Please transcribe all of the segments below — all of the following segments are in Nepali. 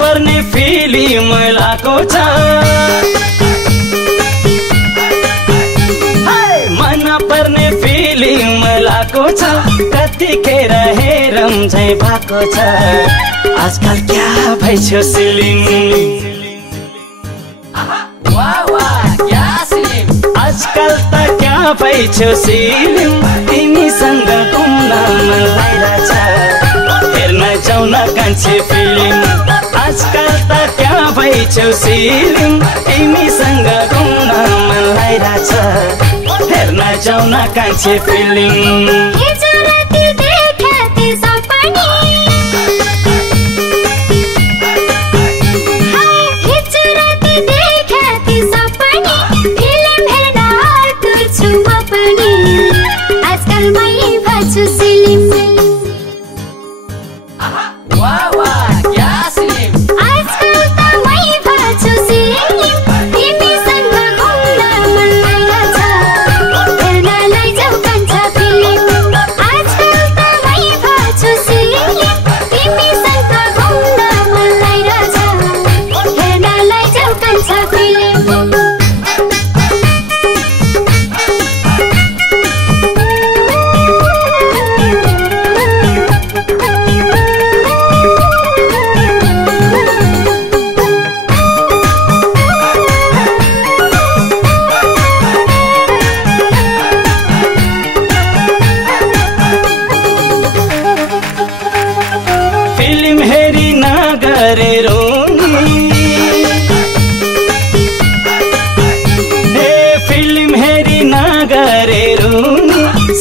पर्ने फिल्म लाको छ मन पर्ने फिल्म लाको छ कतिखेर हेरौँ झै भएको छ आजकल क्या भइछौ सिलिङ आजकल त क्या भइछौ सिलिङ तिमीसँग घुम्न मन लागिरहेछ हेर्न जाउँ न कान्छे फिल्म आजकल त क्या भइछौ सिलिङ तिमीसँग घुम्न मन लागिरहेछ हेर्न जाउँ न कान्छे फिल्म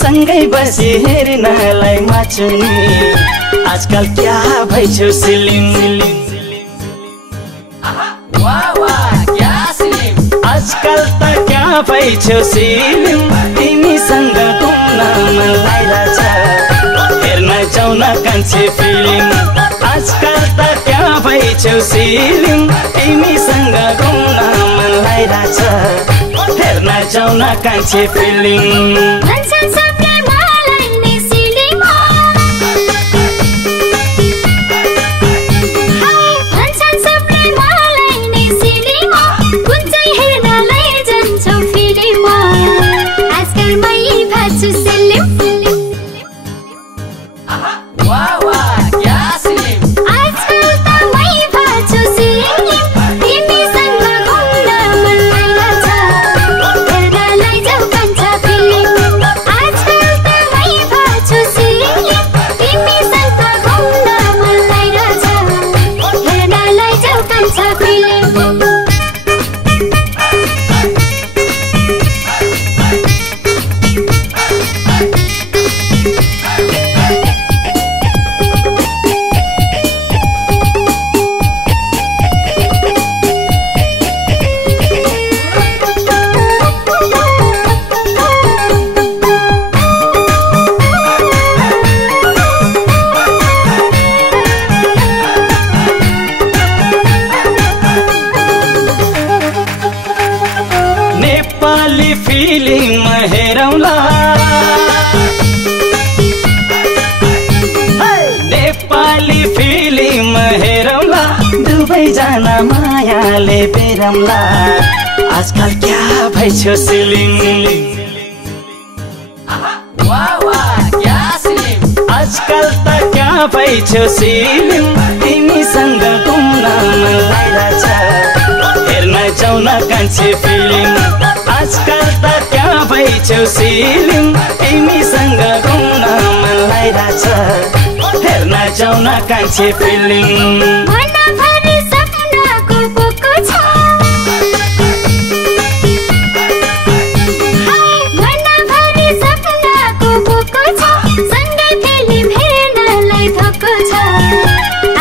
सँगै बसी हेर्नलाई माछुनी आजकल क्या भइछौ सिलिङ आजकल त क्या भइछौ सिलिङ तिमीसँग घुम्न मन लागिरहेछ हेर्न जाउँ न कान्छे फिल्म आजकल त क्या भइछौ सिलिङ तिमीसँग घुम्न मन लागिरहेछ हेर्न जाउँ न कान्छे फिल्म फिल्म हेरौँला नेपाली फिल्म हेरौँला दुवैजना मायाले बेरौँला आजकल क्या भइछौ सिलिङ आजकल त क्या भइछौ सिलिङ तिमीसँग घुम्न मन लागिरहेछ हेर्न जाउँ न कान्छे फिल्म आजकल त क्या भइछौ सिलिङ तिमीसँग घुम्न मन लागिरहेछ हेर्न जाउँ न कान्छे फिल्म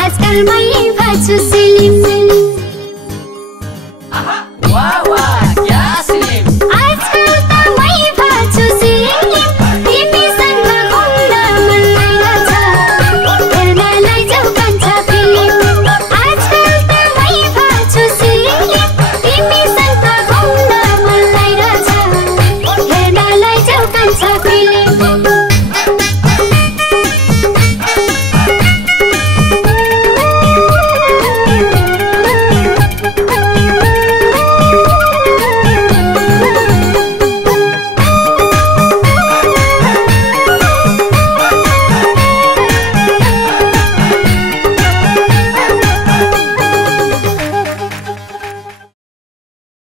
आजकल मै भाछु